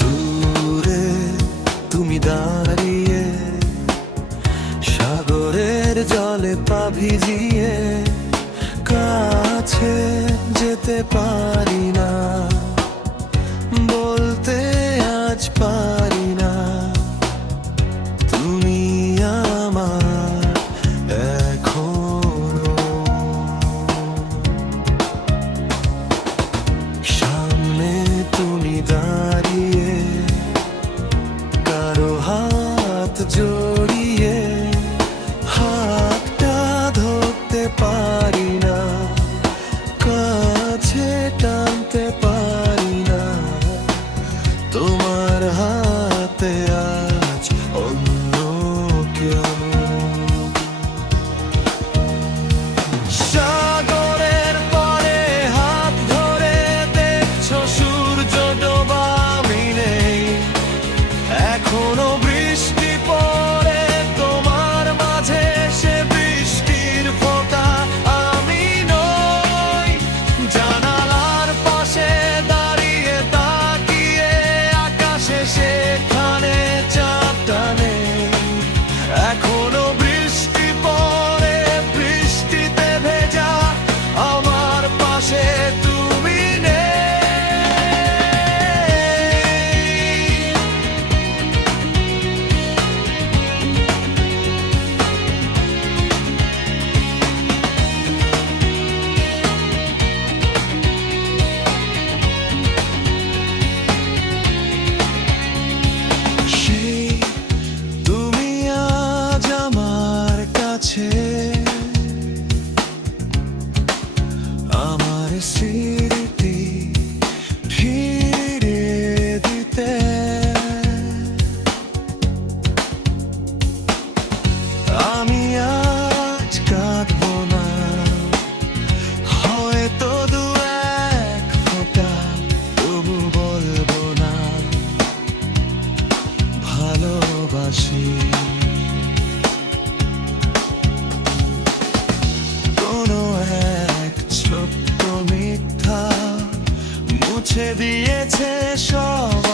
দূরে তুমি দাঁড়িয়ে সাগরের জলে পা ভিজিয়ে, কাছে যেতে পারি না, বলতে আজ পারি না তুমি আমার এখনো। সামনে তুমি দাঁড়িয়ে কারো হাত জড়িয়ে, হাতটা ধরতে পারি না, কাছে টানতে পারি না, তোমার হাতে আজ অন্য কেউ। সাগরের পরে হাত ধরে দেখছো সূর্য ডোবা, আমি নেই এখনো বৃষ্টি পড়ে তোমার মাঝে, সে বৃষ্টির ফোঁটা আমি নই। জানালার পাশে দাঁড়িয়ে তাকিয়ে আকাশে সেখানে চাঁদটা নেই, এখনো বৃষ্টি পড়ে বৃষ্টিতে ভেজা আমার পাশে তুমি নেই। সেই তুমি আজ আমার কাছে, আমার স্মৃতি ফিরিয়ে দিতে। আমি আজ কাঁদবো না, হয়তো দু এক ফোঁটা, তবু বলবো না ভালোবাসি। কোনো এক ছোট্ট মিথ্যা মুছে দিয়েছে সব